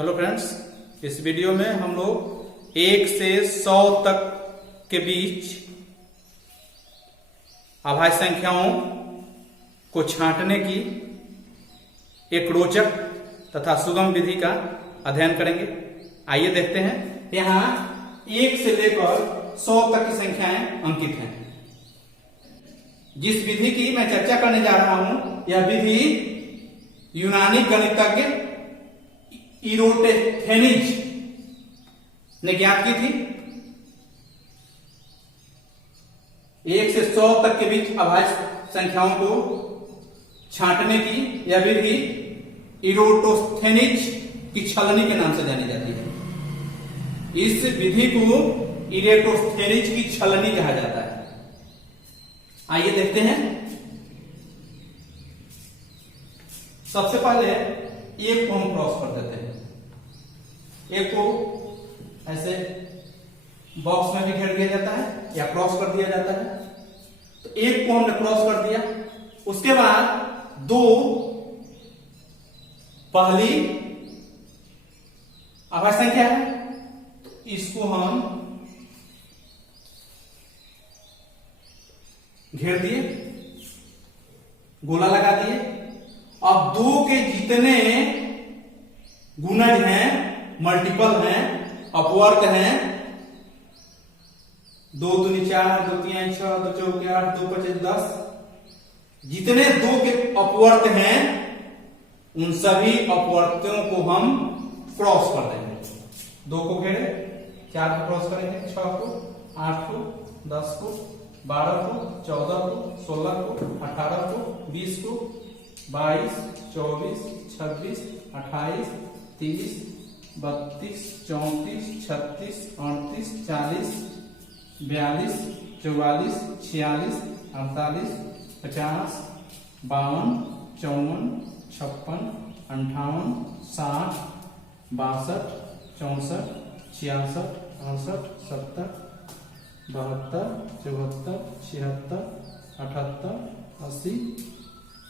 Hello friends, इस video में हम लोग 1 से 100 तक के बीच अभाज्य संख्याओं को छांटने की एक रोचक तथा सुगम विधि का अध्ययन करेंगे। आइए देखते हैं। यहाँ 1 से लेकर 100 तक की संख्याएं अंकित हैं। जिस विधि की मैं चर्चा करने जा रहा हूं, यह विधि यूनानी गणितज्ञ इरोटेथेनिज ने ज्ञात की थी। 1 से 100 तक के बीच अभाज्य संख्याओं को छांटने की यह विधि इरोटोस्थेनिज की छलनी के नाम से जानी जाती है। इस विधि को इरोटोस्थेनिज की छलनी कहा जाता है। आइए देखते हैं। सबसे पहले एक को हम क्रॉस कर देते हैं। एक को ऐसे बॉक्स में भी घेर दिया जाता है या क्रॉस कर दिया जाता है। तो एक को हमने क्रॉस कर दिया। उसके बाद 2 पहली अभाज्य संख्या है, तो इसको हम घेर दिए, गोला लगा दिए। अब 2 के जितने गुणज हैं, मल्टीपल हैं, अपवर्ग हैं, 2 दूनी 4, 2 तीन 6, 2 चौके 8, 2 पचे 10, जितने 2 के अपवर्ग हैं उन सभी अपवर्गों को हम क्रॉस कर देंगे। 2 को घेरे, 4 को क्रॉस करेंगे, 6 को, 8 को, 10 को, 12 को, 14 को, 16 को, 18 को, 20 को, 22, 24, 26, 28, 30, 32, 34, 36, 38, 40, 42, 44, 46, 48, 50, 52, 54, 56, 58, 60, 62, 64, 66, 68, 70, 72, 74, 76, 78, 80,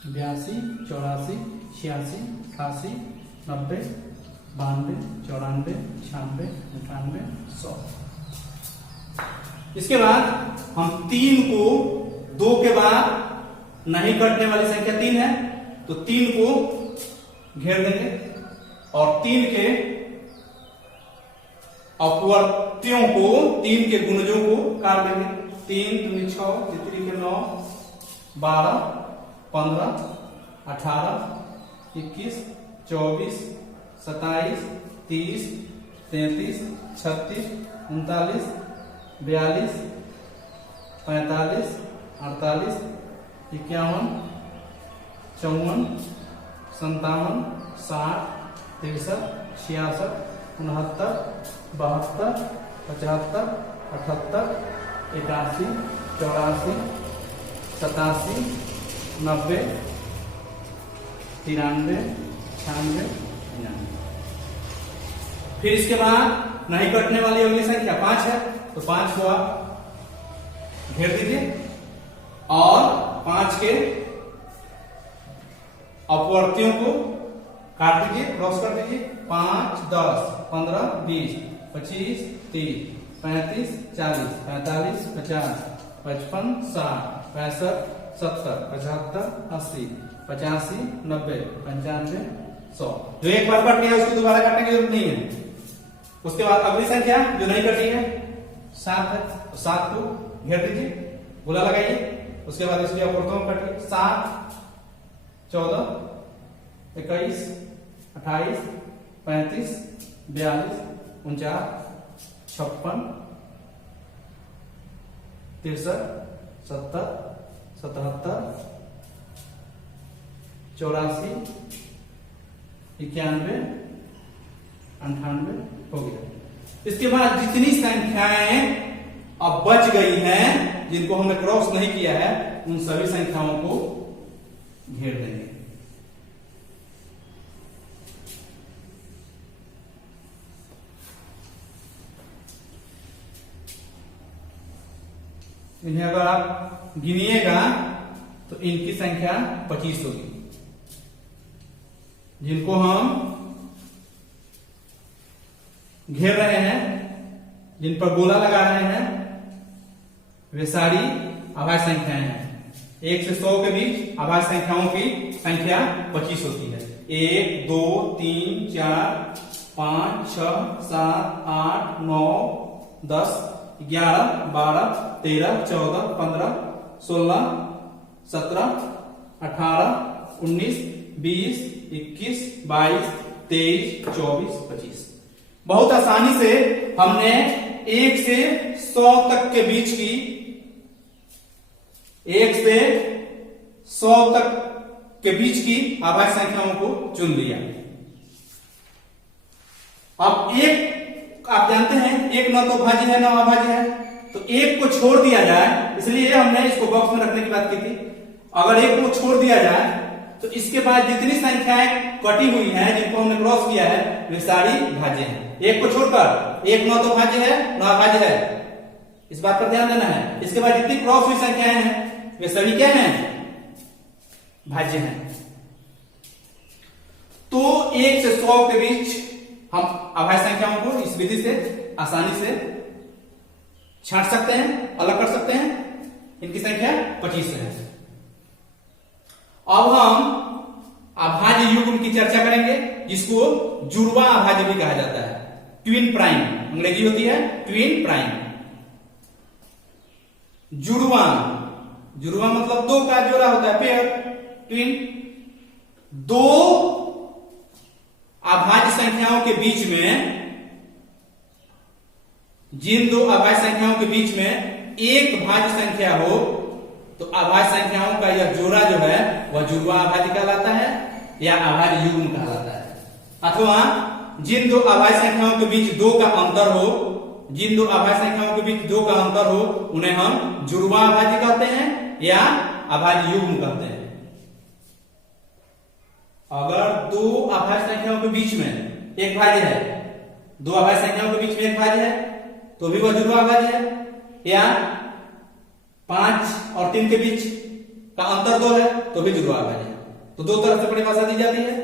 82, 84, 86, 88, 90, 92, 94, 96, 98, 100। इसके बाद हम 3 को 2 के बाद नहीं कटने वाली संख्या 3 है, तो 3 को घेर देंगे और 3 के अपवर्तियों को, 3 के गुणजों को काट देंगे। 3 दूनी 6, 3 के 9, 12, 15, 18, 21, 24, 27, 30, 33, 36, 39, 42, 45, 48, 51, 54, 57, 60, 63, 66, 69, 72, 75, 78, 81, 84, 87, 90, 93, 96, 99। फिर इसके बाद नहीं कटने वाली अगली संख्या 5 है, तो 5 को आप घेर दीजिए और 5 के अपवर्तियों को काट दीजिए, क्रॉस कर दीजिए। 5, 10, 15, 20, 25, 30, 35, 40, 45, 50, 55, 60, 65, 70, 75, 80, 85, 90, 95, 100। जो एक बार कट गया उसको दोबारा काटने की जरूरत नहीं है। उसके बाद अगली संख्या जो नहीं कटी है 7 है, तो 7 को घेर दीजिए, गोला लगाइए। उसके बाद इसलिए अपवर्तों कटिए। 7, 14, 21, 28, 35, 42, 49, 56, 63, 70, 77, 84, 91, 98 हो गया। इसके बाद जितनी संख्याएं अब बच गई हैं, जिनको हमने क्रॉस नहीं किया है, उन सभी संख्याओं को घेर देंगे। इन्हें अगर आप गिनिएगा तो इनकी संख्या 25 होगी, जिनको हम घेर रहे हैं, जिन पर गोला लगा रहे हैं, वे सारी अभाज्य संख्याएं हैं। 1 से 100 के बीच अभाज्य संख्याओं की संख्या 25 होती है। 1 2 3 4 5 6 7 8 9 10 11 12 13 14 15 16 17 18 19 20 21 22 23 24 25। बहुत आसानी से हमने 1 से 100 तक के बीच की 1 से 100 तक के बीच की अभाज्य संख्याओं को चुन लिया। अब एक आप जानते हैं एक न तो भाज्य है न अभाज्य है, तो एक को छोड़ दिया जाए, इसलिए हमने इसको बॉक्स में रखने की बात की थी। अगर एक को छोड़ दिया जाए तो इसके बाद जितनी संख्याएं कटी हुई हैं, जिनको हमने क्रॉस किया है, वे सारी भाज्य हैं। एक को छोड़कर एक न तो भाज्य है न अभाज्य है, इस बात पर ध्यान देना है। इसके बाद जितनी क्रॉस हुई संख्याएं हैं वे सभी क्या हैं? भाज्य हैं। तो 1 से 100 के बीच हम अभाज्य संख्याओं को इस विधि से आसानी से छांट सकते हैं, अलग कर सकते हैं। इनकी संख्या 25 है। अब हम अभाज्य युग्म की चर्चा करेंगे, जिसको जुड़वा अभाज्य भी कहा जाता है। ट्विन प्राइम अंग्रेजी होती है ट्विन प्राइम। जुड़वा, जुड़वा मतलब दो का जोड़ा होता है, पेयर, ट्विन। दो अभाज्य संख्याओं के बीच में, जिन दो अभाज्य संख्याओं के बीच में एक भाज्य संख्या हो, तो अभाज्य संख्याओं का यह जोड़ा जो है वह जुड़वा अभाज्य कहलाता है या अभाज्य युग्म कहलाता है। अथवा जिन दो अभाज्य संख्याओं के बीच दो का अंतर हो, जिन दो अभाज्य संख्याओं के बीच दो का अंतर हो, उन्हें हम जुड़वा अभाज्य कहते हैं या अभाज्य युग्म कहते हैं। अगर दो अभाज्य संख्याओं के बीच में एक भाज्य है, दो अभाज्य संख्याओं के बीच में एक भाज्य है, तो भी वह जुड़वा अभाज्य है। या 5 और 3 के बीच का अंतर 2 है, तो भी जुड़वा अभाज्य है। तो दो तरह से परिभाषा दी जाती है।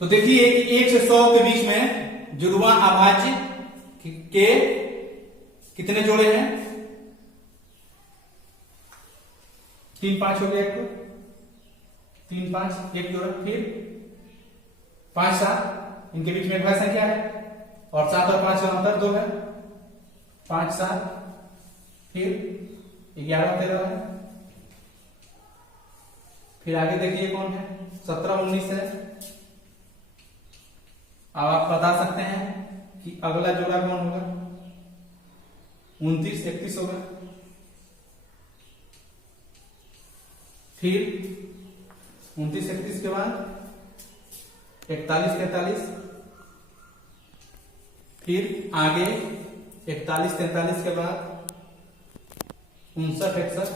तो देखिए कि 1 से 100 के बीच में जुड़वा अभाज्य के कितने जोड़े हैं? 3 5 हो गया, 3 5 एक जोड़ा, फिर 5 7 इनके बीच में भाज्य संख्या है, और 7 और 5 का अंतर 2 है। 5 7 फिर 11 13 है। फिर आगे देखिए कौन है, 17 19 है। अब आप बता सकते हैं कि अगला जोड़ा कौन होगा? 29 31 होगा। फिर 29 31 के बाद 41 43, फिर आगे 41 43 के बाद 59 61,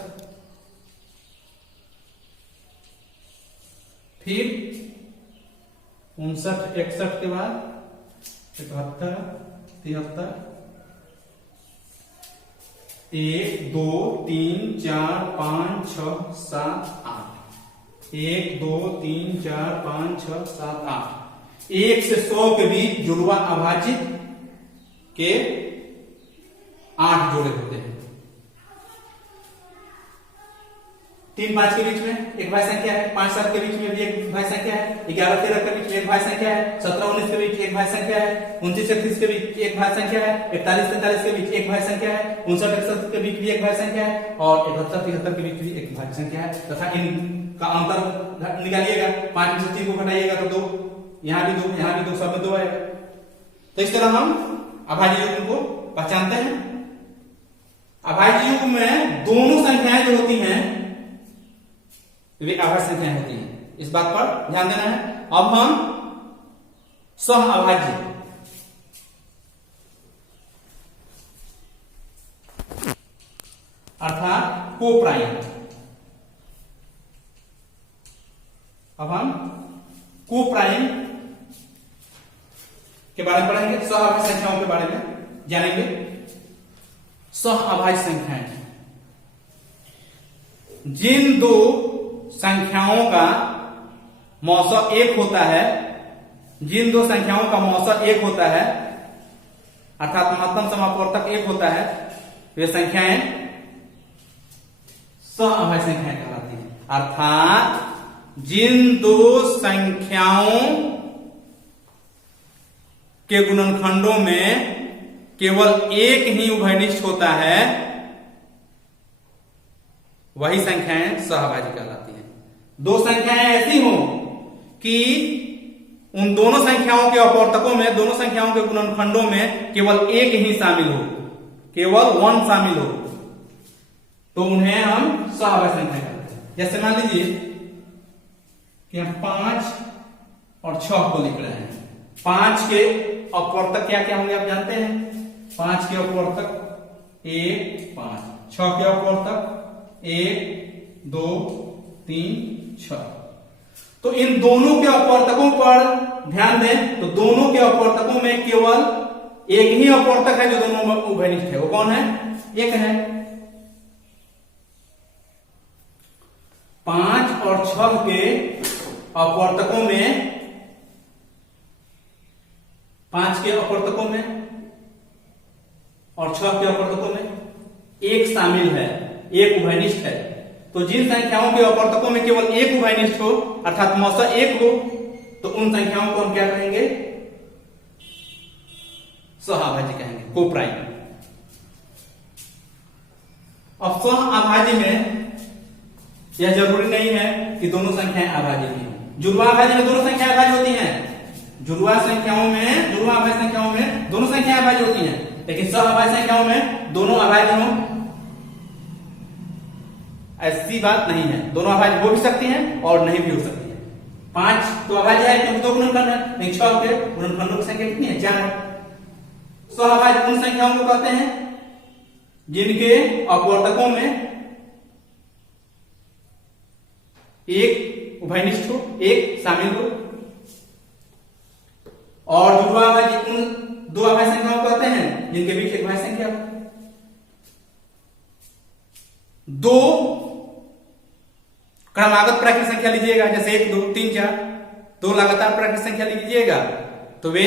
फिर 59 61 के बाद 71 73, 1 2 3 4 5 6 7 8, 1 2 3 4 5 6 7 8। 1 से 100 के बीच जुड़वा अभाज्य के 8 जोड़े होते हैं। 3 5 के बीच में एक भाज्य संख्या है, 5 7 के बीच में भी एक भाज्य संख्या है, 11 13 के बीच में एक भाज्य संख्या है, 17 19 के बीच एक भाज्य संख्या है, 29 31 के बीच एक भाज्य संख्या है, 41 43 के बीच एक भाज्य संख्या है, 59 61 के बीच भी एक भाज्य संख्या है, और 71 73 के बीच भी एक भाज्य संख्या है। तथा इनका अंतर निकालिएगा, 5 में से 3 को घटाइएगा तो 2, यहां भी 2, यहां भी 2, सब में 2 आएगा। तो इस तरह हम अभाज्य युग्म को पहचानते हैं। अभाज्य युग्म में दोनों संख्याएं जो होती हैं वे अभाज्य संख्याएं होती हैं, इस बात पर ध्यान देना है। अब हम सह अभाज्य, अर्थात को प्राइम, अब हम को प्राइम के बारे में पढ़ेंगे, सह अभाज्य संख्याओं के बारे में जानेंगे। सह अभाज्य संख्याएं, जिन दो संख्याओं का मौसा एक होता है जिन दो संख्याओं का मौसा एक होता है अर्थात महत्तम समापवर्तक एक होता है, वे संख्याएं सह-अभाज्य संख्याएं कहलाती हैं। अर्थात जिन दो संख्याओं के गुणनखंडों में केवल एक ही उभयनिष्ठ होता है, वही संख्याएं सह-अभाज्य कहलाती हैं। दो संख्याएं ऐसी हो कि उन दोनों संख्याओं के अपवर्तकों में, दोनों संख्याओं के गुणनखंडों में केवल एक ही शामिल हो, केवल वन शामिल हो, तो उन्हें हम सह-अभाज्य संख्या कहते हैं। जैसे मान लीजिए कि हम 5 और 6 को लिख रहे हैं। 5 के अपवर्तक क्या क्या होंगे आप जानते हैं। 5 के अपवर्तक 1, 5, 6 के अपवर्तक 1, 2, 3, 6। तो इन दोनों के अपवर्तकों पर ध्यान दें तो दोनों के अपवर्तकों में केवल एक ही अपवर्तक है जो दोनों में उभयनिष्ठ है। वो कौन है? एक है। 5 और 6 के अपवर्तकों में, 5 के अपवर्तकों में और 6 के अपवर्तकों में एक शामिल है, एक उभयनिष्ठ है। तो जिन संख्याओं के अपवर्तकों में केवल एक उभयनिष्ठ हो अर्थात मौसा एक हो, तो उन संख्याओं को हम क्या कहेंगे? सह-अभाज्य कहेंगे, कोप्राइम। अब सह-अभाज्य में यह जरूरी नहीं है कि दोनों संख्याएं अभाज्य ही हो। जुड़वा अभाज्य में दोनों संख्याएं अभाज्य होती हैं। जुड़वा संख्याओं में, जुड़वा अभाज्य संख्याओं में दोनों संख्याएं अभाज्य होती हैं, लेकिन सह-अभाज्य संख्याओं में दोनों अभाज्य हो ऐसी बात नहीं है। दोनों अभाज्य हो भी सकती हैं और नहीं भी हो सकती है। 5 तो अभाज्य है क्योंकि दो गुणनखंड है, लेकिन 6 के गुणनखंडों की संख्या कितनी है? 4 है। सह-अभाज्य उन संख्याओं को कहते हैं जिनके अपवर्तकों में एक उभयनिष्ठ हो, एक शामिल हो। और जुड़वा अभाज्य उन दो अभाज्य संख्याओं को कहते हैं जिनके बीच एक भाज्य संख्या हो। दो क्रमागत प्राकृत संख्या लीजिएगा, जैसे 1, 2, 3, 4, दो लगातार प्राकृत संख्या लीजिएगा तो वे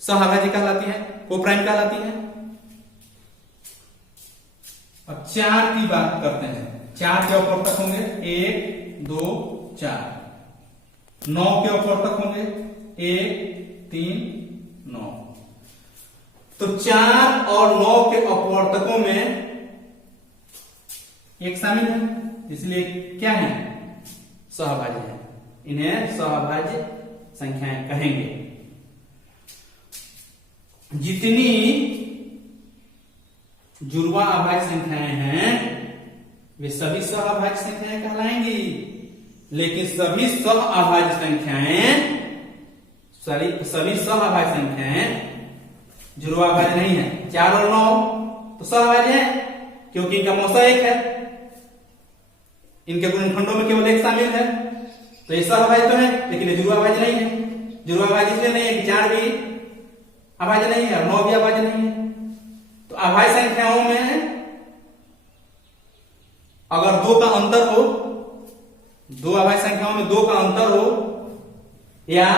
सह-अभाज्य कहलाती है, कोप्राइम कहलाती है। अब 4 की बात करते हैं। 4 के अपवर्तक होंगे 1, 2, 4। 9 के अपवर्तक होंगे 1, 3, 9। तो 4 और 9 के अपवर्तकों में एक शामिल है, इसलिए क्या है? सह-अभाज्य है। इन्हें सह-अभाज्य संख्याएं कहेंगे। जितनी जुड़वा अभाज्य संख्याएं हैं वे सभी सह-अभाज्य संख्याएं कहलाएंगी, लेकिन सभी सह-अभाज्य संख्याएं, सभी सह-अभाज्य संख्याएं जुड़वा अभाज्य नहीं है। 4 और 9 तो सह-अभाज्य है क्योंकि इनका मौसा एक है, इनके गुणनखंडों में केवल एक शामिल है, तो ये सह-अभाज्य तो है, लेकिन ये जुड़वा अभाज्य नहीं है। जुड़वा अभाज्य इसलिए नहीं है कि 4 भी अभाज्य नहीं है और 9 भी अभाज्य नहीं है। तो अभाज्य संख्याओं में अगर 2 का अंतर हो, दो अभाज्य संख्याओं में 2 का अंतर हो या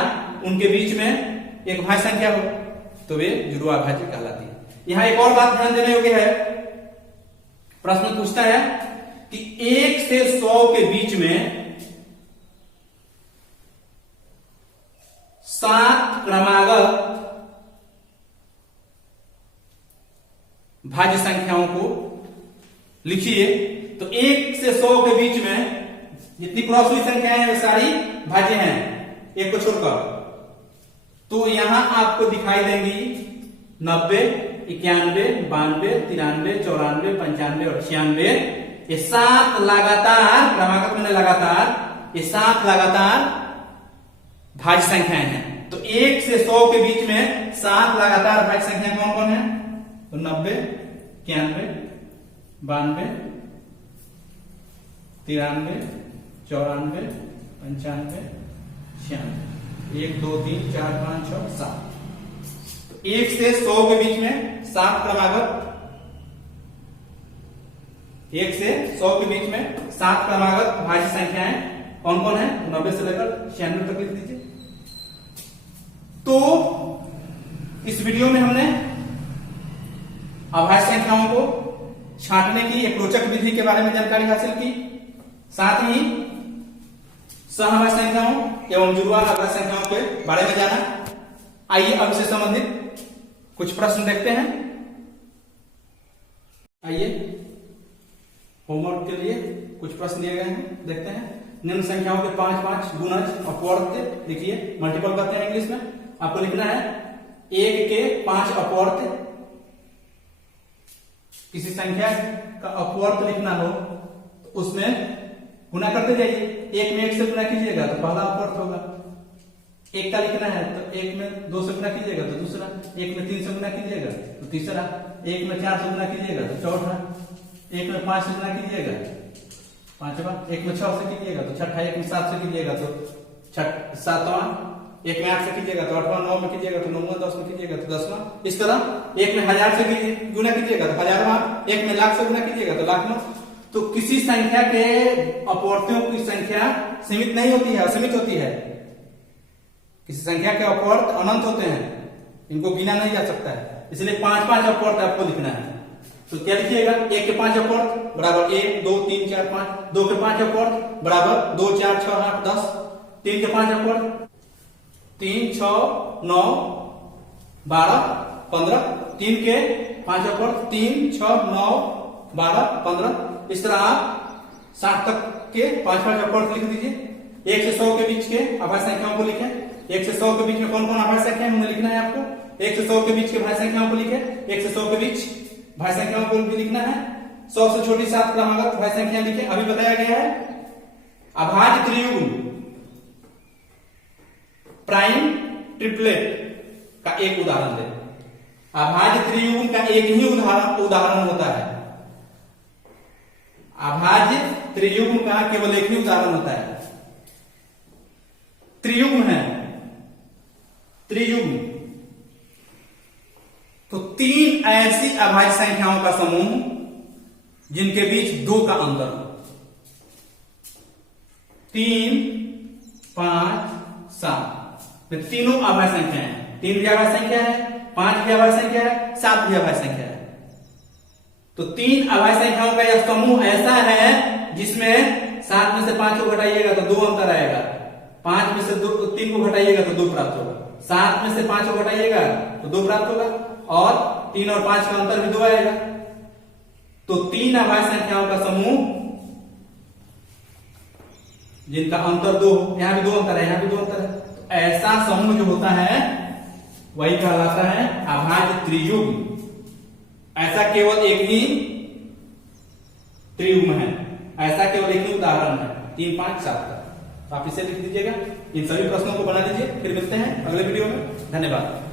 उनके बीच में एक भाज्य संख्या हो तो वे जुड़वा अभाज्य कहलाती है। यहां एक और बात ध्यान देने योग्य है। प्रश्न पूछता है कि 1 से 100 के बीच में 7 क्रमागत भाज्य संख्याओं को लिखिए। तो 1 से 100 के बीच में जितनी क्रॉस हुई संख्याएं हैं वे सारी भाज्य हैं, एक को छोड़कर। तो यहां आपको दिखाई देंगी 90, 91, 92, 93, 94, 95 और 96। ये 7 लगातार, क्रमागत में लगातार, ये 7 लगातार भाज्य संख्याएं हैं। तो 1 से 100 के बीच में 7 लगातार भाज्य संख्याएं कौन कौन है? तो 90, 91, 92, 93, 94, 95, 96। 1, 2, 3, 4, 5, 6, 7। तो 1 से 100 के बीच में 7 क्रमागत, 1 से 100 के बीच में 7 क्रमागत भाज्य संख्याएं कौन कौन है? 90 से लेकर 96 तक लिख दीजिए। तो इस वीडियो में हमने अभाज्य संख्याओं को छांटने की एक रोचक विधि के बारे में जानकारी हासिल की, साथ ही सहअभाज्य संख्याओं एवं जुड़वा अभाज्य संख्याओं के बारे में जाना। आइए अब इससे संबंधित कुछ प्रश्न देखते हैं। आइए होमवर्क के लिए कुछ प्रश्न दिए गए हैं, देखते हैं। निम्न संख्याओं के 5-5 गुणज अपवर्त्य लिखिए, मल्टीपल कहते हैं इंग्लिश में। आपको लिखना है 1 के 5 अपवर्त्य। किसी संख्या का अपवर्त्य लिखना हो तो उसमें गुना करते जाइए। 1 में 1 से गुना कीजिएगा तो पहला अपवर्त्य होगा। 1 का लिखना है तो 1 में 2 से गुना कीजिएगा तो दूसरा, 1 में 3 से गुना कीजिएगा तो तीसरा, 1 में 4 से गुना कीजिएगा तो चौथा, 1 में 5 से गुना कीजिएगा पांचवा, 1 में 6 से कीजिएगा तो छठा, 1 में 7 से कीजिएगा तो सातवां, 1 में 8 से कीजिएगा तो 8वां, 9 में कीजिएगा तो 9वां, 10 में कीजिएगा तो 10वां। इस तरह 1 में 1000 से गुना कीजिएगा तो 1000वां, 1 में लाख से गुना कीजिएगा तो लाखवां। तो किसी संख्या के अपवर्त्यों की संख्या सीमित नहीं होती है, असीमित होती है। किसी संख्या के अपवर्त अनंत होते हैं, इनको गिना नहीं जा सकता है। इसलिए 5-5 अपवर्त आपको लिखना है। तो क्या लिखिएगा? 1 के 5 अपवर्त बराबर 1, 2, 3, 4, 5। 2 के 5 अपवर्त बराबर 2, 4, 6, 8, 10। 3 के 5 अपवर्त 3, 6, 9, 12, 15। 3 के 5 अपवर्त 3, 6, 9, 12, 15। इस तरह आप 60 तक के 5-5 अपवर्त लिख दीजिए। 1 से 100 के बीच के अभाज्य संख्याओं को लिखें। 1 से 100 के बीच में कौन कौन अभाज्य संख्या है लिखना है आपको। 1 से 100 के बीच के भाज्य संख्याओं को लिखें। 1 से 100 के बीच भाज्य संख्याओं को भी लिखना है। 100 से छोटी 7 क्रमागत भाज्य संख्या लिखें। अभी बताया गया है अभाज्य त्रियुग्म प्राइम ट्रिपलेट का एक उदाहरण दे। अभाज्य त्रियुग्म का एक ही उदाहरण होता है। अभाज्य त्रियुग्म का केवल एक ही उदाहरण होता है। त्रियुग्म है, त्रियुग्म तो 3 ऐसी अभाज्य संख्याओं का समूह जिनके बीच 2 का अंतर हो। 3, 5, 7 ये तीनों अभाज्य संख्या है। 3 भी अभाज्य संख्या है, 5 भी अभाज्य संख्या है, 7 भी अभाज्य संख्या है। तो 3 अभाज्य संख्याओं का यह समूह ऐसा है जिसमें 7 में से 5 को घटाइएगा तो 2 अंतर आएगा, 5 में से 3 को घटाइएगा तो 2 प्राप्त होगा, 7 में से 5 को घटाइएगा तो 2 प्राप्त होगा, और 3 और 5 का अंतर भी 2 आएगा। तो 3 अभाज्य संख्याओं का समूह जिनका अंतर 2, यहां भी 2 अंतर है, यहां भी 2 अंतर है। तो ऐसा समूह जो होता है वही कहलाता है अभाज्य त्रियुग्म। ऐसा केवल एक ही त्रियुग्म है, ऐसा केवल एक ही उदाहरण है 3, 5, 7 का। तो आप इसे लिख दीजिएगा। इन सभी प्रश्नों को बना लीजिए। फिर मिलते हैं अगले वीडियो में। धन्यवाद।